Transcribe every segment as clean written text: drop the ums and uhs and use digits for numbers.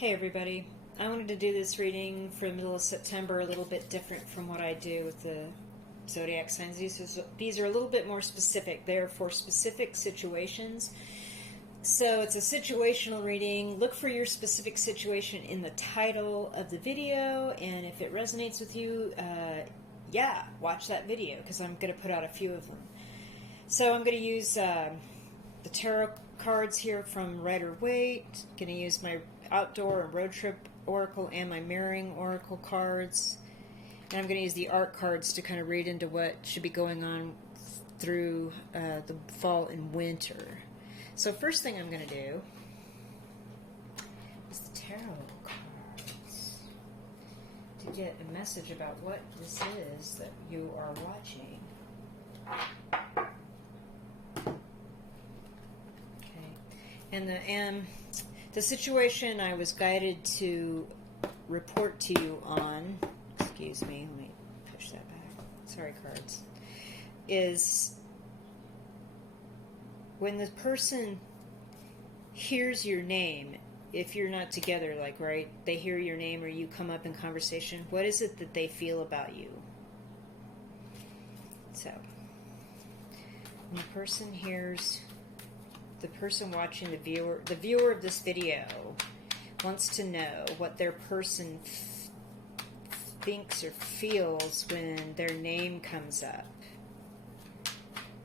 Hey everybody, I wanted to do this reading for the middle of September a little bit different from what I do with the zodiac signs. These are a little bit more specific. They're for specific situations. So it's a situational reading. Look for your specific situation in the title of the video, and if it resonates with you, watch that video because I'm going to put out a few of them. So I'm going to use the tarot cards here from Rider Waite. I'm going to use my outdoor and road trip oracle and my mirroring oracle cards. And I'm going to use the art cards to kind of read into what should be going on through the fall and winter. So first thing I'm going to do is the tarot cards to get a message about what this is that you are watching. And the situation I was guided to report to you on, excuse me, let me push that back, sorry cards, is when the person hears your name, if you're not together, like, right, they hear your name or you come up in conversation, what is it that they feel about you? So, when the person hears... the person watching, the viewer of this video wants to know what their person thinks or feels when their name comes up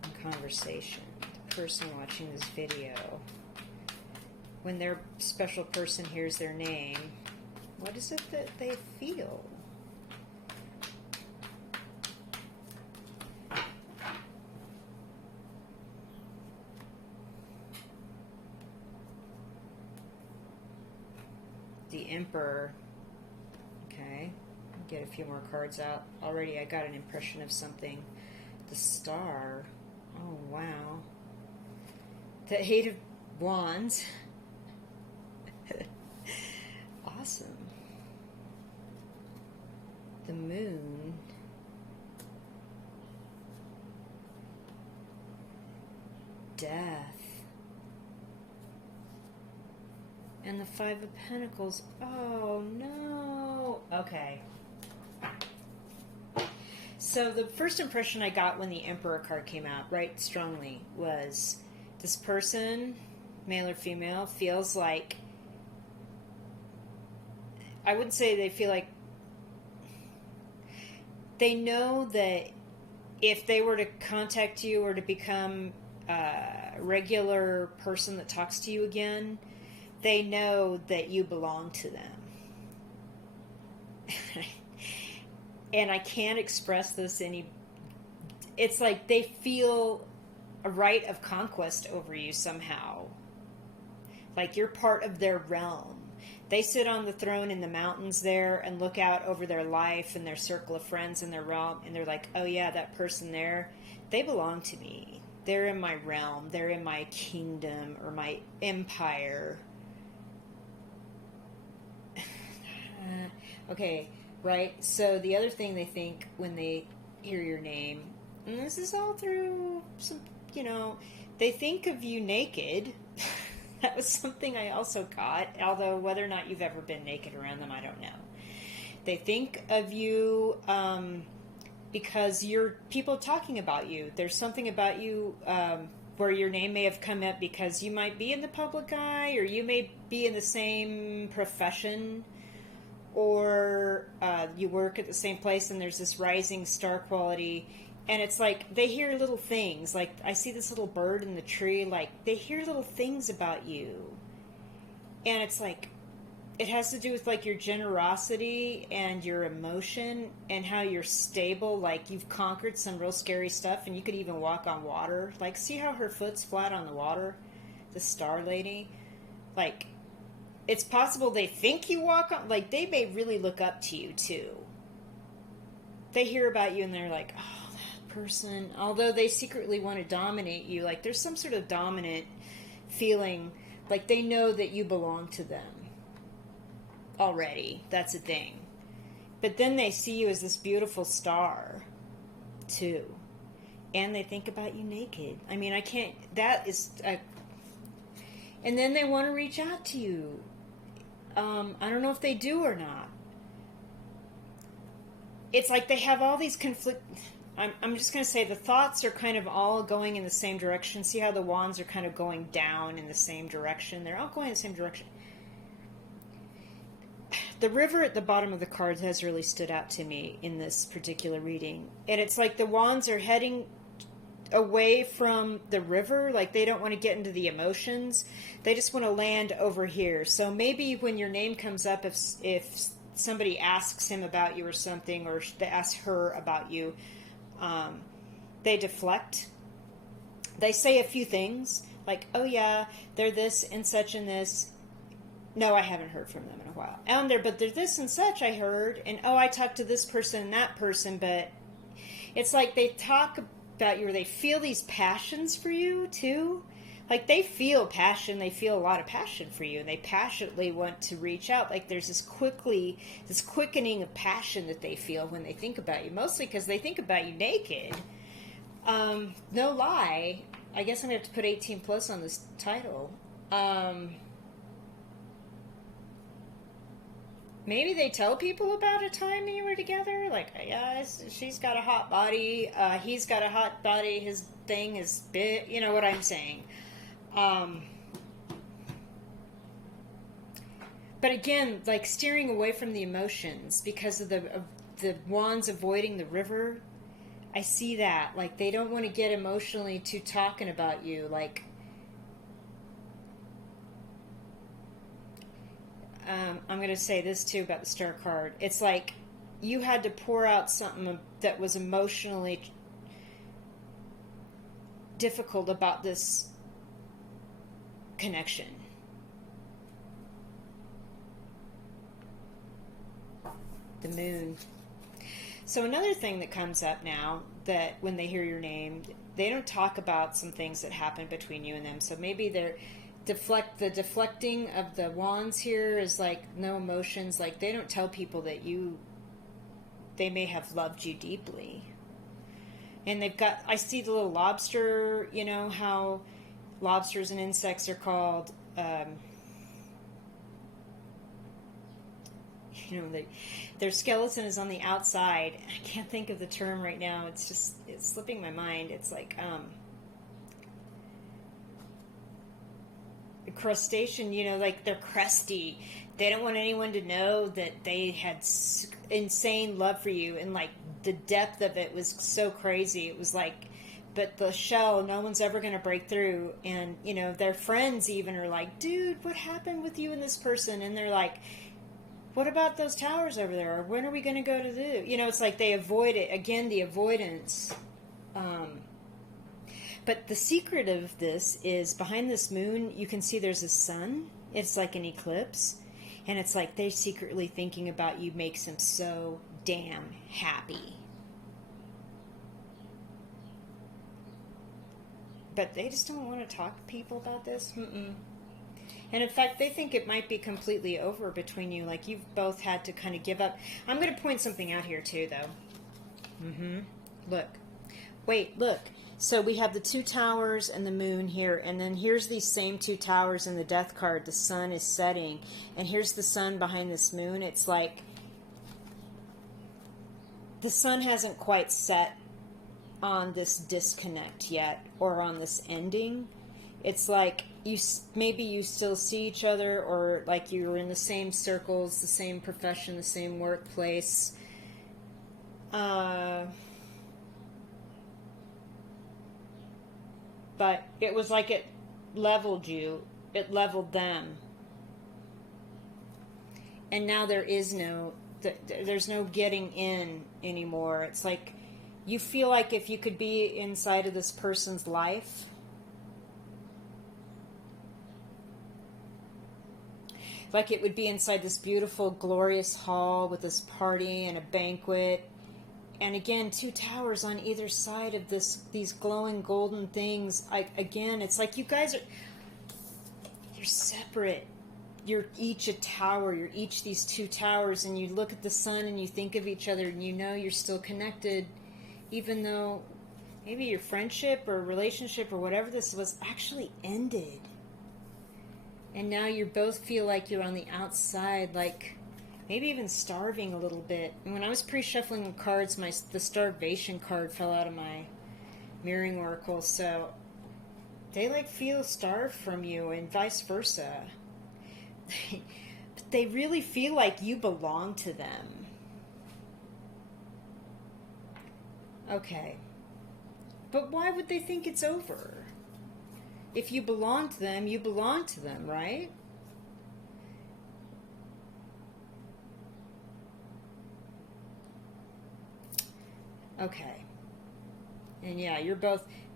in conversation. The person watching this video, when their special person hears their name, what is it that they feel? The Emperor. Okay, get a few more cards out. Already I got an impression of something. The Star. Oh, wow. The Eight of Wands. Awesome. The Moon. Death. And the Five of Pentacles. Oh, no. Okay. So the first impression I got when the Emperor card came out, right strongly, was this person, male or female, feels like... I wouldn't say they feel like... They know that if they were to contact you or to become a regular person that talks to you again... they know that you belong to them. And I can't express this any... It's like they feel a right of conquest over you somehow. Like you're part of their realm. They sit on the throne in the mountains there and look out over their life and their circle of friends and their realm, and they're like, oh yeah, that person there, they belong to me. They're in my realm. They're in my kingdom or my empire. Okay, right? So the other thing they think when they hear your name, and this is all through some, they think of you naked. That was something I also got, although whether or not you've ever been naked around them, I don't know. They think of you because you're people talking about you. There's something about you where your name may have come up because you might be in the public eye, or you may be in the same profession, or you work at the same place and there's this rising star quality, and it's like they hear little things. Like I see this little bird in the tree, like they hear little things about you, and it's like it has to do with like your generosity and your emotion and how you're stable. Like you've conquered some real scary stuff, and you could even walk on water. Like see how her foot's flat on the water, the Star Lady? Like it's possible they think you walk on... Like, they may really look up to you, too. They hear about you and they're like, oh, that person... Although they secretly want to dominate you. Like, there's some sort of dominant feeling. Like, they know that you belong to them. Already. That's a thing. But then they see you as this beautiful star, too. And they think about you naked. I mean, I can't... That is... And then they want to reach out to you. I don't know if they do or not. It's like they have all these conflict. I'm just going to say the thoughts are kind of all going in the same direction. See how the wands are kind of going down in the same direction? They're all going in the same direction. The river at the bottom of the cards has really stood out to me in this particular reading. And it's like the wands are heading away from the river, like they don't want to get into the emotions. They just want to land over here. So maybe when your name comes up, if somebody asks him about you or something, or they ask her about you, they deflect. They say a few things like, oh yeah, they're this and such and this. No, I haven't heard from them in a while. But they're this and such, I heard. And oh, I talked to this person and that person. But it's like they talk about you, or they feel these passions for you too. Like they feel passion, they feel a lot of passion for you, and they passionately want to reach out. Like there's this quickening of passion that they feel when they think about you, mostly because they think about you naked. No lie. I guess I'm going to have to put 18 plus on this title. Maybe they tell people about a time you were together. Like, yeah, she's got a hot body. He's got a hot body. His thing is big. You know what I'm saying. But again, like steering away from the emotions because of the wands avoiding the river. I see that. Like, they don't want to get emotionally too talking about you. Like, I'm going to say this too about the Star card. It's like you had to pour out something that was emotionally difficult about this connection. The moon. So another thing that comes up now, that when they hear your name, they don't talk about some things that happen between you and them. So maybe they're the deflecting of the wands here is like no emotions. Like they don't tell people that they may have loved you deeply. And I see the little lobster, you know how lobsters and insects are called, their skeleton is on the outside. I can't think of the term right now. It's slipping my mind. It's like, crustacean, like they're crusty. They don't want anyone to know that they had insane love for you, and like the depth of it was so crazy. It was like, but the shell, no one's ever going to break through. And their friends even are like, dude, what happened with you and this person? And they're like, what about those towers over there? Or when are we going to go to it's like they avoid it again, the avoidance. But the secret of this is behind this moon, you can see there's a sun. It's like an eclipse. And it's like they're secretly thinking about you makes them so damn happy. But they just don't want to talk to people about this. Mm-mm. And in fact, they think it might be completely over between you. Like you've both had to kind of give up. I'm going to point something out here too, though. Look. Wait, look. So we have the two towers and the moon here, and then here's these same two towers in the death card. The sun is setting, and here's the sun behind this moon. It's like the sun hasn't quite set on this disconnect yet, or on this ending. It's like maybe you still see each other, or like you're in the same circles, the same profession, the same workplace. But it was like it leveled you. It leveled them. And now there's no getting in anymore. It's like you feel like if you could be inside of this person's life, like it would be inside this beautiful, glorious hall with this party and a banquet. And again, two towers on either side of these glowing golden things. Again, it's like you guys you're separate. You're each a tower. You're each these two towers, and you look at the sun and you think of each other, and you're still connected, even though maybe your friendship or relationship or whatever this was actually ended. And now you both feel like you're on the outside, like maybe even starving a little bit. And when I was pre-shuffling the cards, the starvation card fell out of my mirroring oracle, so they like feel starved from you and vice versa. But they really feel like you belong to them. Okay. But why would they think it's over? If you belong to them, you belong to them, right? Okay. And yeah,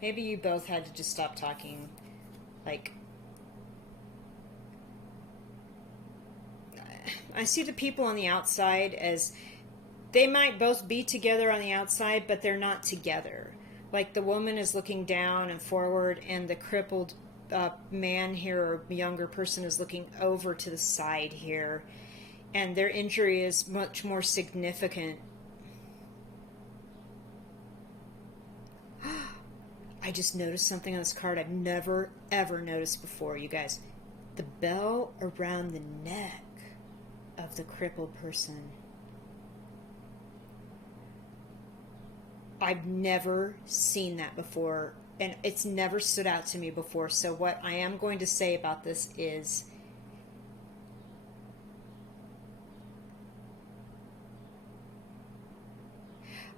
maybe you both had to just stop talking. Like, I see the people on the outside as they might both be together on the outside, but they're not together. Like the woman is looking down and forward, and the crippled man here or younger person is looking over to the side here, and their injury is much more significant. I just noticed something on this card I've never ever noticed before, you guys. The bell around the neck of the crippled person. I've never seen that before, and it's never stood out to me before. So what I am going to say about this is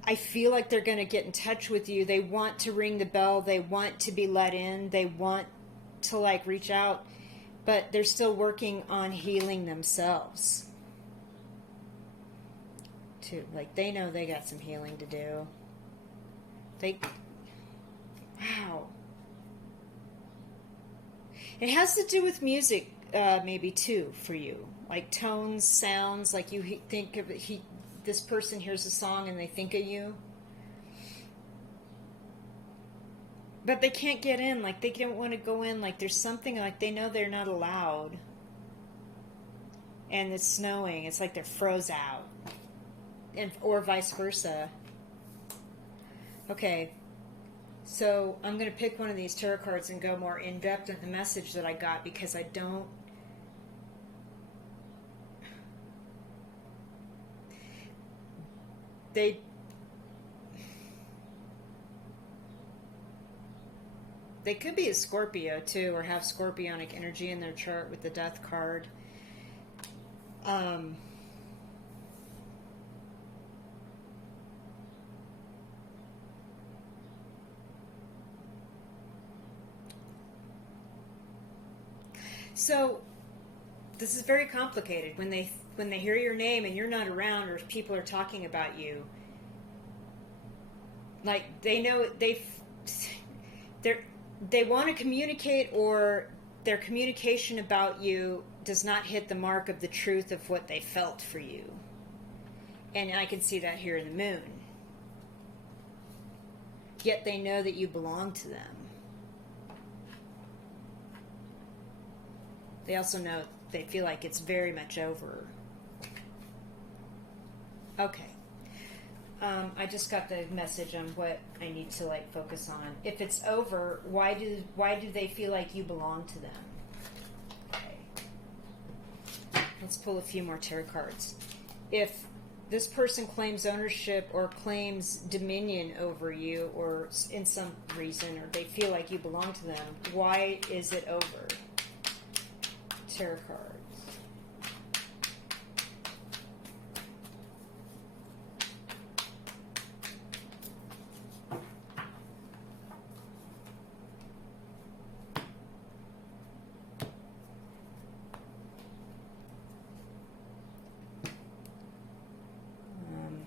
I feel like they're going to get in touch with you. They want to ring the bell. They want to be let in. They want to like reach out, but they're still working on healing themselves. Too. Like they know they got some healing to do. Wow. It has to do with music, maybe too, for you. Like tones, sounds, like you think of it, this person hears a song and they think of you. But they can't get in, like they don't want to go in, like there's something, like they know they're not allowed. And it's snowing, it's like they're froze out. Or vice versa. Okay, so I'm going to pick one of these tarot cards and go more in depth in the message that I got, because I don't. They could be a Scorpio too, or have scorpionic energy in their chart with the Death card. So this is very complicated. When they hear your name and you're not around, or people are talking about you, like they know they want to communicate, or their communication about you does not hit the mark of the truth of what they felt for you. And I can see that here in the moon. Yet they know that you belong to them. They also know they feel like it's very much over. Okay. I just got the message on what I need to like focus on. If it's over, why do they feel like you belong to them? Okay. Let's pull a few more tarot cards. If this person claims ownership or claims dominion over you, or in some reason, or they feel like you belong to them, why is it over? Tarot cards.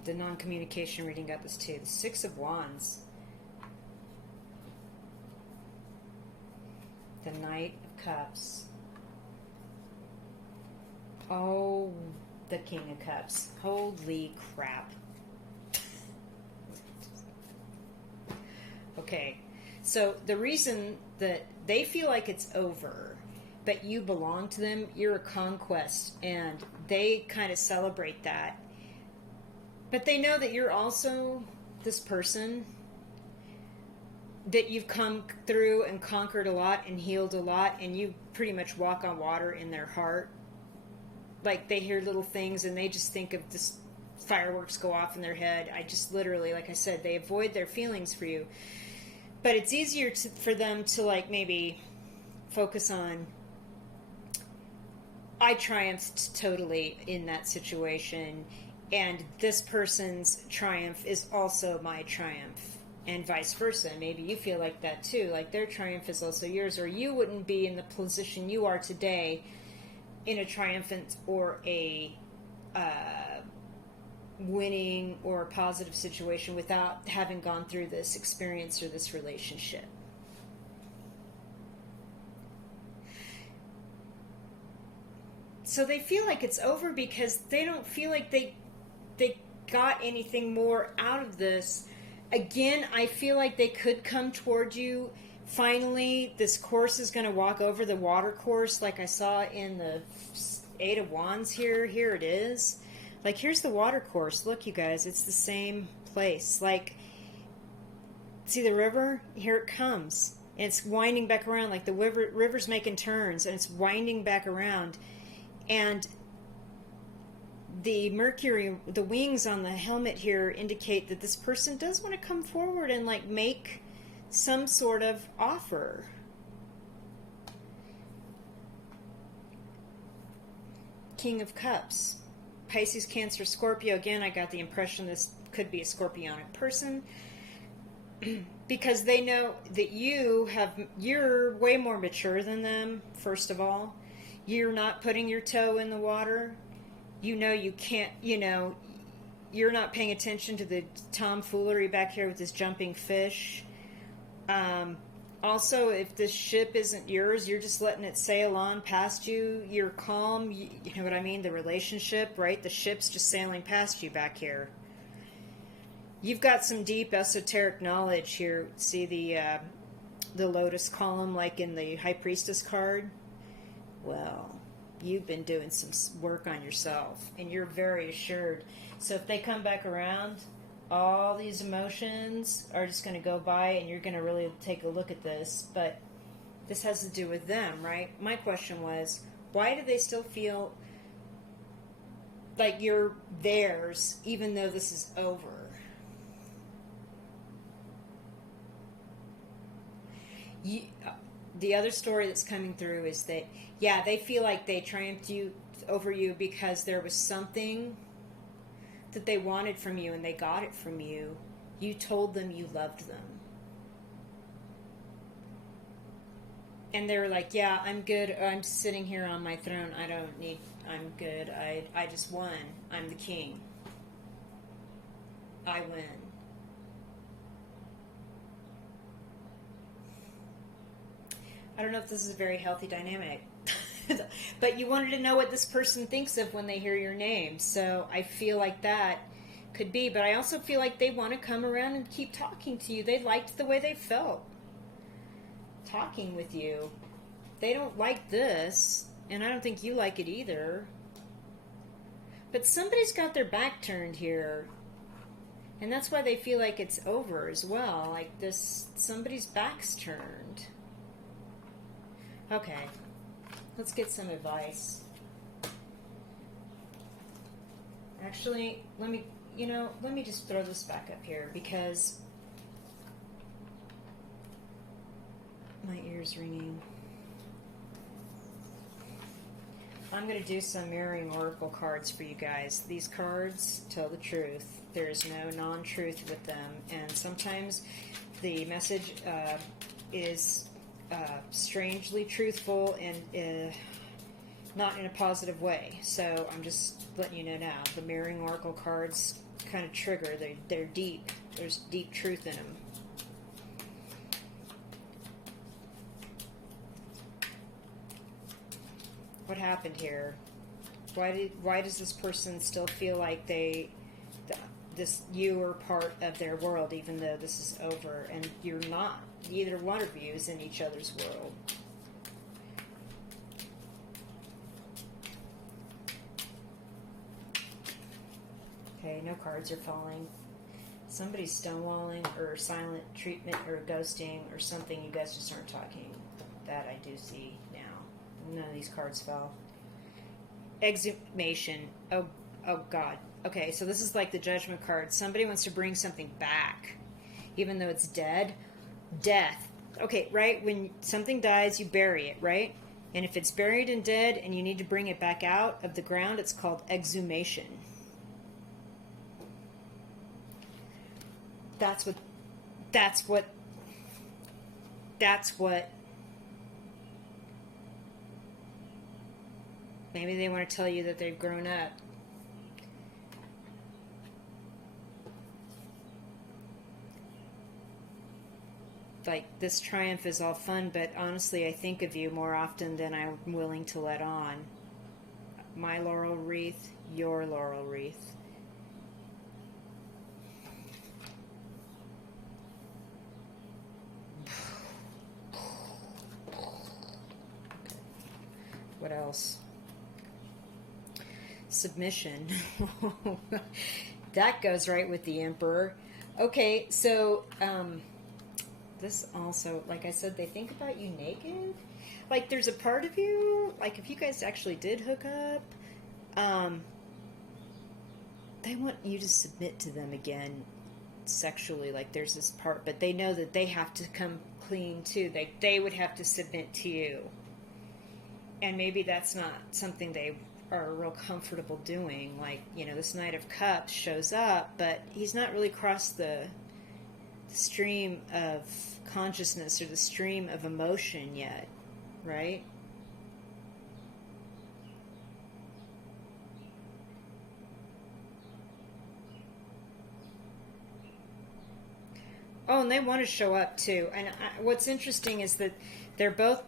The non-communication reading got this too. The Six of Wands. The Knight of Cups. Oh, the King of Cups. Holy crap. Okay, so the reason that they feel like it's over, but you belong to them, you're a conquest, and they kind of celebrate that. But they know that you're also this person that you've come through and conquered a lot and healed a lot, and you pretty much walk on water in their heart. Like, they hear little things and they just think of this fireworks go off in their head. I just literally, like I said, they avoid their feelings for you. But it's easier for them to, like, maybe focus on, I triumphed totally in that situation, and this person's triumph is also my triumph, and vice versa. Maybe you feel like that too, like their triumph is also yours, or you wouldn't be in the position you are today in a triumphant or a winning or a positive situation without having gone through this experience or this relationship. So they feel like it's over because they don't feel like they got anything more out of this. Again, I feel like they could come toward you. Finally, this course is going to walk over the water course like I saw in the Eight of Wands here. Here it is. Like, here's the water course. Look, you guys, it's the same place. Like, see the river? Here it comes. And it's winding back around, like the river's making turns, and it's winding back around. And the Mercury, the wings on the helmet here indicate that this person does want to come forward and, like, make some sort of offer. King of Cups. Pisces, Cancer, Scorpio. Again, I got the impression this could be a Scorpionic person because they know that you're way more mature than them, first of all. You're not putting your toe in the water. You know you can't, you're not paying attention to the tomfoolery back here with this jumping fish. Also, if this ship isn't yours, you're just letting it sail on past you. You're calm. You know what I mean? The relationship, right? The ship's just sailing past you back here. You've got some deep esoteric knowledge here. See the lotus column like in the High Priestess card? Well, you've been doing some work on yourself, and you're very assured. So if they come back around, all these emotions are just going to go by, and you're going to really take a look at this. But this has to do with them, right? My question was, why do they still feel like you're theirs, even though this is over? The other story that's coming through is that, yeah, they feel like they triumphed over you because there was something that they wanted from you and they got it from you. You told them you loved them. And they're like, yeah, I'm good. I'm sitting here on my throne. I'm good. I just won. I'm the king. I win. I don't know if this is a very healthy dynamic. But you wanted to know what this person thinks of when they hear your name. So I feel like that could be. But I also feel like they want to come around and keep talking to you. They liked the way they felt talking with you. They don't like this. And I don't think you like it either. But somebody's got their back turned here. And that's why they feel like it's over as well. Like this, somebody's back's turned. Okay. Let's get some advice. Actually, let me just throw this back up here because my ear's ringing. I'm going to do some mirroring oracle cards for you guys. These cards tell the truth. There is no non-truth with them, and sometimes the message is strangely truthful and not in a positive way. So I'm just letting you know now. The mirroring oracle cards kind of trigger. They're deep. There's deep truth in them. What happened here? Why does this person still feel like you are part of their world, even though this is over and you're not? Either one of you is in each other's world. Okay, no cards are falling. Somebody's stonewalling or silent treatment or ghosting or something. You guys just aren't talking. That I do see now. None of these cards fell. Exhumation. Oh God. Okay, so this is like the Judgment card. Somebody wants to bring something back, even though it's dead. Death. Okay, right? When something dies, you bury it, right? And if it's buried and dead and you need to bring it back out of the ground, it's called exhumation. That's what maybe they want to tell you that they've grown up. Like, this triumph is all fun, but honestly, I think of you more often than I'm willing to let on. My laurel wreath, your laurel wreath. What else? Submission. That goes right with the Emperor. Okay, so, this also, like I said, they think about you naked. Like, there's a part of you, like, if you guys actually did hook up, they want you to submit to them again sexually. Like, there's this part, but they know that they have to come clean too. They would have to submit to you. And maybe that's not something they are real comfortable doing. Like, you know, this Knight of Cups shows up, but he's not really crossed the stream of consciousness or the stream of emotion yet, right? Oh, and they want to show up too. And what's interesting is that they're both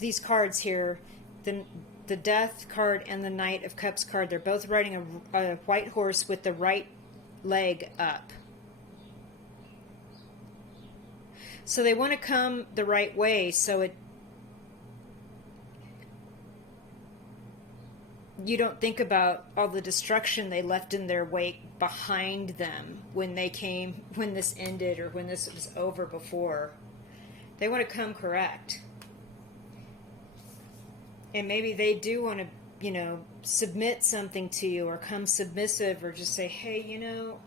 these cards here, the Death card and the Knight of Cups card. They're both riding a white horse with the right leg up. So they want to come the right way, so you don't think about all the destruction they left in their wake behind them when this ended or when this was over before. They want to come correct. And maybe they do want to, you know, submit something to you or come submissive or just say, hey, you know,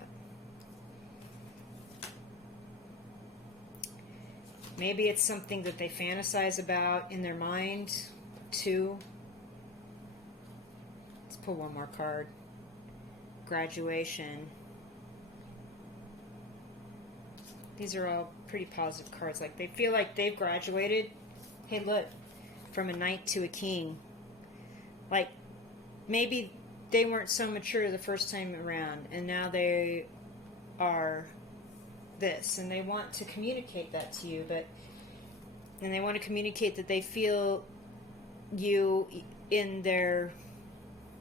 maybe it's something that they fantasize about in their mind, too. Let's pull one more card. Graduation. These are all pretty positive cards. Like, they feel like they've graduated. Hey, look. From a knight to a king. Like, maybe they weren't so mature the first time around, and now they are this, and they want to communicate that to you, and they want to communicate that they feel you in their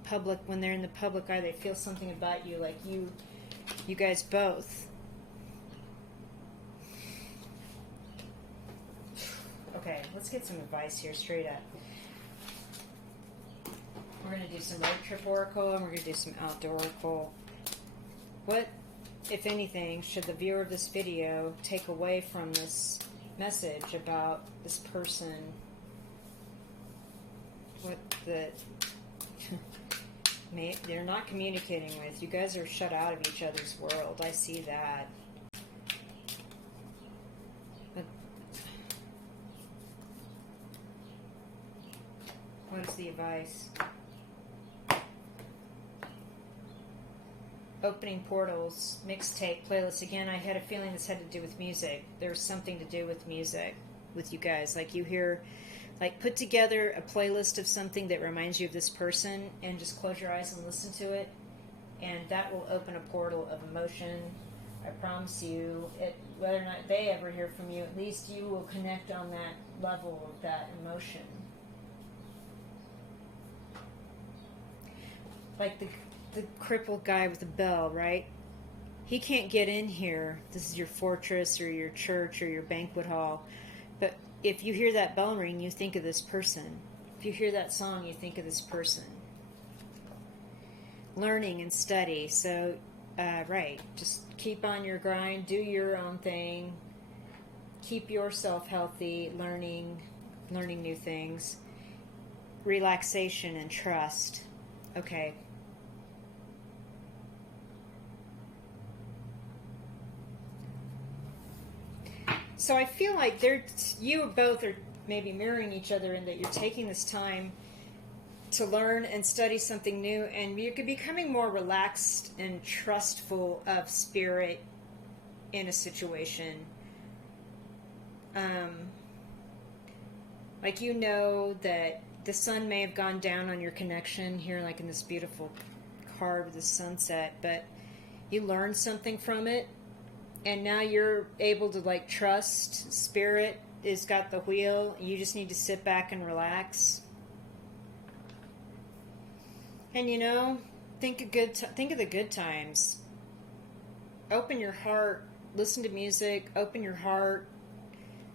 public, when they're in the public eye, they feel something about you, like you guys both. Okay, let's get some advice here straight up. We're going to do some road trip oracle, and we're going to do some outdoor oracle. What, if anything, should the viewer of this video take away from this message about this person? What they're not communicating with. You guys are shut out of each other's world. I see that. But what is the advice? Opening portals, mixtape, playlist. Again, I had a feeling this had to do with music. There's something to do with music with you guys. Like, you hear, like, put together a playlist of something that reminds you of this person and just close your eyes and listen to it. And that will open a portal of emotion. I promise you, whether or not they ever hear from you, at least you will connect on that level of that emotion. Like the crippled guy with the bell, right? He can't get in here. This is your fortress or your church or your banquet hall. But if you hear that bell ring, you think of this person. If you hear that song, you think of this person. Learning and study. So Right. Just keep on your grind, do your own thing, keep yourself healthy, learning new things, relaxation and trust. Okay. So I feel like you both are maybe mirroring each other in that you're taking this time to learn and study something new, and you're becoming more relaxed and trustful of spirit in a situation. Like, you know that the sun may have gone down on your connection here, like in this beautiful card with the sunset, but you learned something from it, and now you're able to like trust spirit has got the wheel. You just need to sit back and relax. And think of the good times. Open your heart, listen to music, open your heart.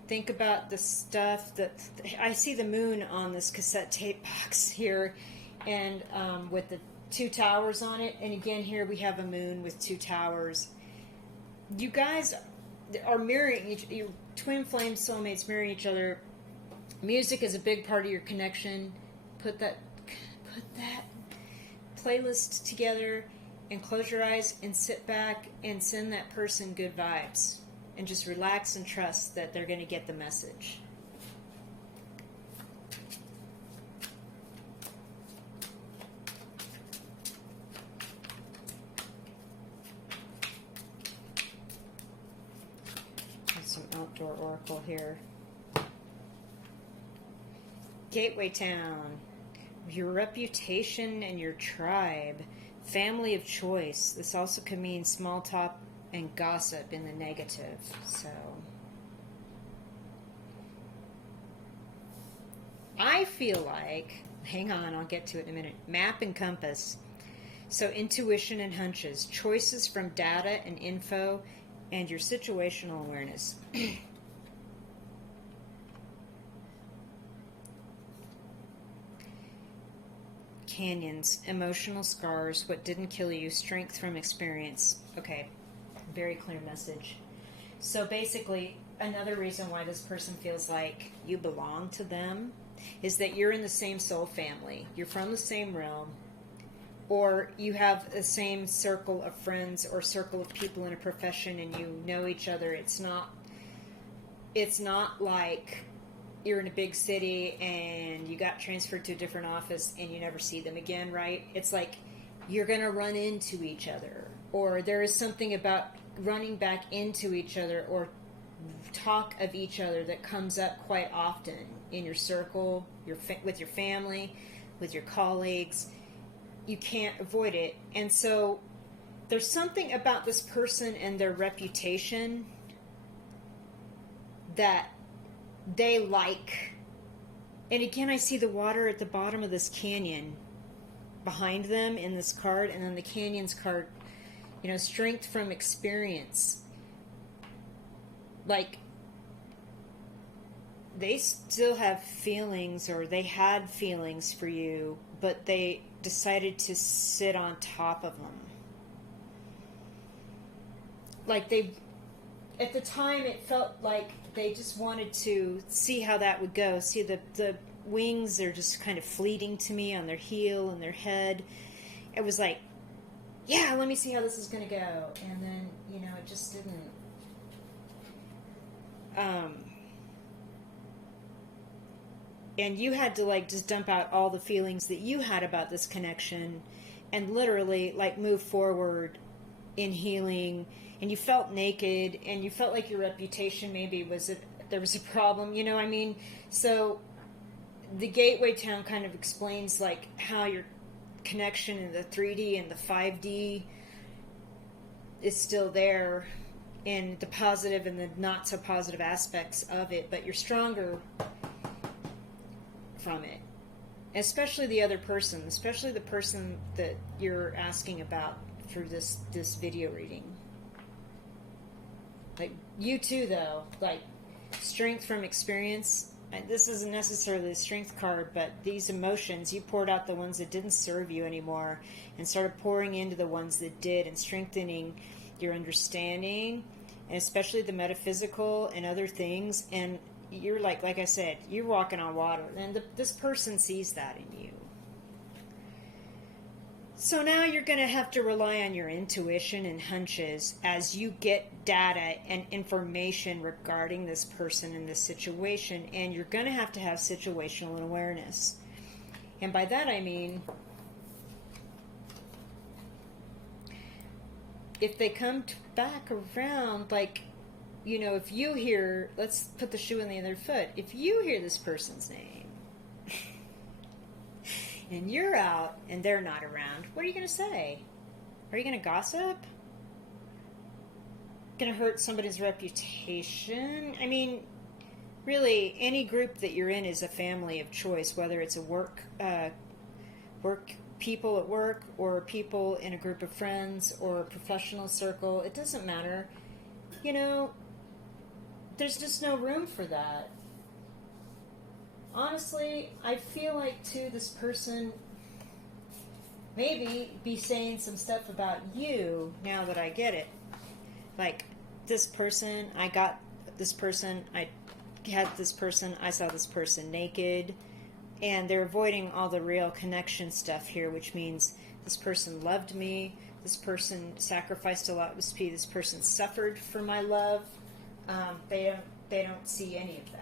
Think about the stuff that I see the moon on this cassette tape box here, and with the two towers on it. And again, here we have a moon with two towers. You guys are mirroring your twin flame soulmates, mirroring each other. Music is a big part of your connection. Put that playlist together and close your eyes and sit back and send that person good vibes and just relax and trust that they're going to get the message. There's some outdoor oracle here. Gateway town. Your reputation and your tribe, family of choice. This also could mean small talk and gossip in the negative. So I feel like, hang on, I'll get to it in a minute. Map and compass. So intuition and hunches, choices from data and info, and your situational awareness. Canyons, emotional scars, what didn't kill you, strength from experience. Okay, very clear message. So basically, another reason why this person feels like you belong to them is that you're in the same soul family. You're from the same realm, or you have the same circle of friends or circle of people in a profession, and you know each other. It's not like you're in a big city and you got transferred to a different office and you never see them again, right? It's like you're going to run into each other, or there is something about running back into each other or talk of each other that comes up quite often in your circle, with your family, with your colleagues. You can't avoid it. And so there's something about this person and their reputation that they like. And again, I see the water at the bottom of this canyon behind them in this card, and then the canyons card, strength from experience. Like, they still have feelings, or they had feelings for you, but they decided to sit on top of them. Like, at the time, it felt like they just wanted to see how that would go. See, the wings are just kind of fleeting to me on their heel and their head. It was like, yeah, let me see how this is going to go. And then, it just didn't. And you had to, just dump out all the feelings that you had about this connection and literally, move forward in healing. And you felt naked, and you felt like your reputation maybe there was a problem, So the Gateway Town kind of explains how your connection in the 3D and the 5D is still there, in the positive and the not so positive aspects of it, but you're stronger from it. Especially the other person, especially the person that you're asking about through this video reading. You too, though, strength from experience, this isn't necessarily the strength card, but these emotions, you poured out the ones that didn't serve you anymore and started pouring into the ones that did and strengthening your understanding, and especially the metaphysical and other things. And you're like I said, you're walking on water, and this person sees that in you. So now you're going to have to rely on your intuition and hunches as you get data and information regarding this person and this situation, and you're going to have situational awareness. And by that I mean, if they come back around, like, you know, if you hear, let's put the shoe on the other foot, if you hear this person's name, and you're out and they're not around, what are you going to say? Are you going to gossip? Going to hurt somebody's reputation? I mean, really, any group that you're in is a family of choice, whether it's a work people at work, or people in a group of friends, or a professional circle. It doesn't matter. You know, there's just no room for that. Honestly, I feel like, too, this person maybe be saying some stuff about you now that I get it. Like, this person, I got this person, I had this person, I saw this person naked, and they're avoiding all the real connection stuff here, which means this person loved me, this person sacrificed a lot, this person suffered for my love. They don't see any of that.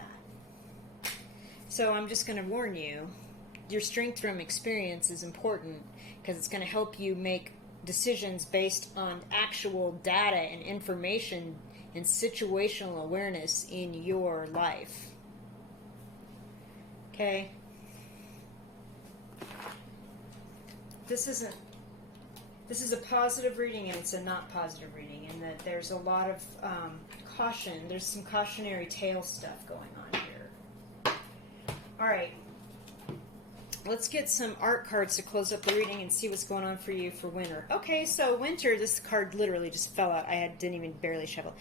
So I'm just going to warn you, your strength from experience is important because it's going to help you make decisions based on actual data and information and situational awareness in your life. Okay? This is a positive reading, and it's a not positive reading, in that there's a lot of caution. There's some cautionary tale stuff going on here. All right, let's get some art cards to close up the reading and see what's going on for you for winter. Okay, so winter, this card literally just fell out. Didn't even barely shovel.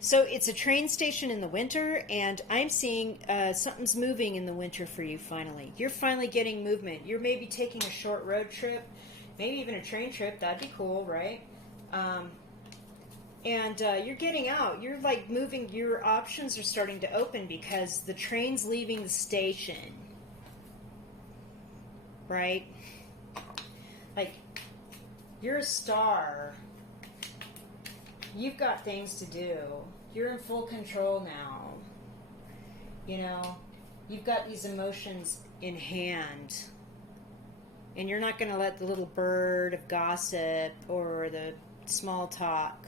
So it's a train station in the winter, and I'm seeing something's moving in the winter for you finally. You're finally getting movement. You're maybe taking a short road trip, maybe even a train trip. That'd be cool, right? And you're getting out. You're like moving. Your options are starting to open because the train's leaving the station. Right? Like, you're a star. You've got things to do. You're in full control now. You know, you've got these emotions in hand. And you're not going to let the little bird of gossip or the small talk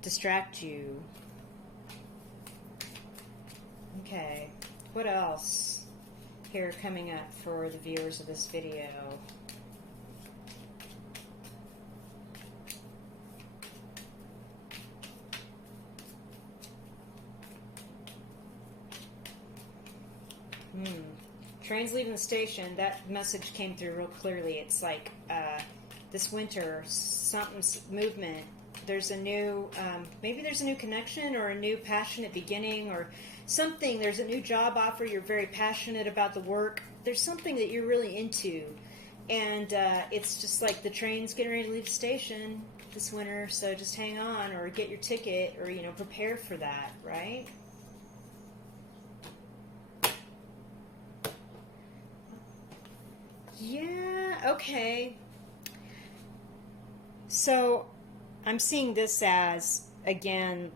distract you. Okay, what else here coming up for the viewers of this video? Train's leaving the station. That message came through real clearly. It's like this winter, something's movement. There's a new, maybe there's a new connection or a new passionate beginning or something. There's a new job offer. You're very passionate about the work. There's something that you're really into. And it's just like the train's getting ready to leave the station this winter. So just hang on or get your ticket or, you know, prepare for that, right? Yeah, okay. So I'm seeing this as, again,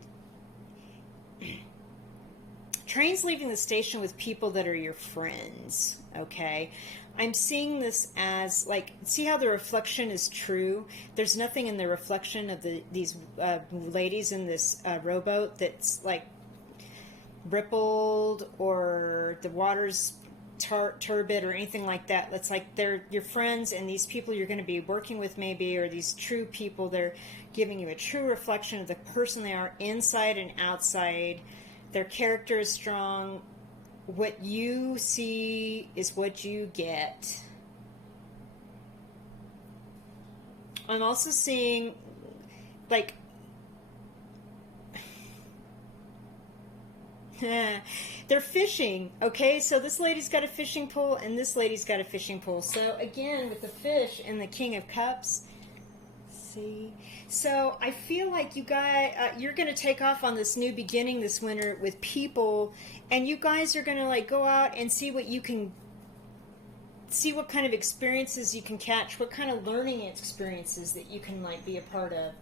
trains leaving the station with people that are your friends, okay? I'm seeing this as, like, see how the reflection is true? There's nothing in the reflection of these ladies in this rowboat that's, like, rippled or the water's turbid or anything like that. It's like they're your friends, and these people you're going to be working with maybe, or these true people, they're giving you a true reflection of the person they are inside and outside. Their character is strong. What you see is what you get. I'm also seeing, like, They're fishing, okay? So this lady's got a fishing pole and this lady's got a fishing pole. So again, with the fish and the King of Cups, see? So I feel like you guys, you're going to take off on this new beginning this winter with people, and you guys are going to like go out and see what you can, see what kind of experiences you can catch, what kind of learning experiences that you can like be a part of.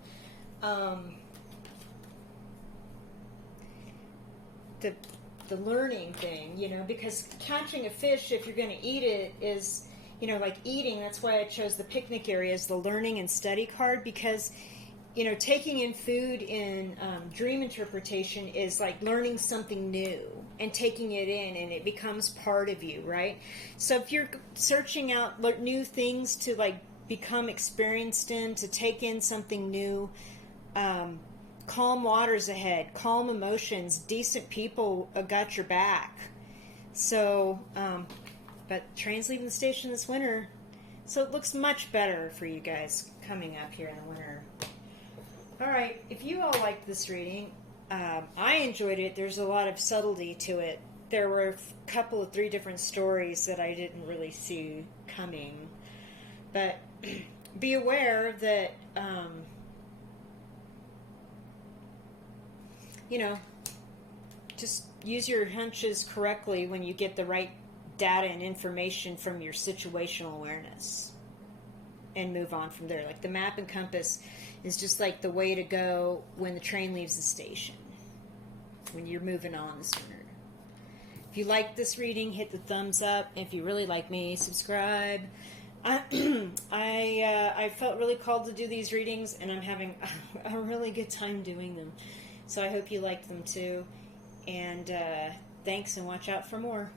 The learning thing, you know, because catching a fish, if you're going to eat it, is, you know, like eating. That's why I chose the picnic area as the learning and study card, because, you know, taking in food in dream interpretation is like learning something new and taking it in, and it becomes part of you, right? So if you're searching out new things to like become experienced in, to take in something new, calm waters ahead, calm emotions, decent people got your back. So, but train's leaving the station this winter, so it looks much better for you guys coming up here in the winter. All right, if you all liked this reading, I enjoyed it. There's a lot of subtlety to it. There were a couple of 3 different stories that I didn't really see coming, but be aware that you know, just use your hunches correctly when you get the right data and information from your situational awareness, and move on from there. Like the map and compass is just like the way to go when the train leaves the station, when you're moving on this winter. If you like this reading, hit the thumbs up. If you really like me, subscribe. I felt really called to do these readings, and I'm having a really good time doing them. So I hope you liked them too. And thanks, and watch out for more.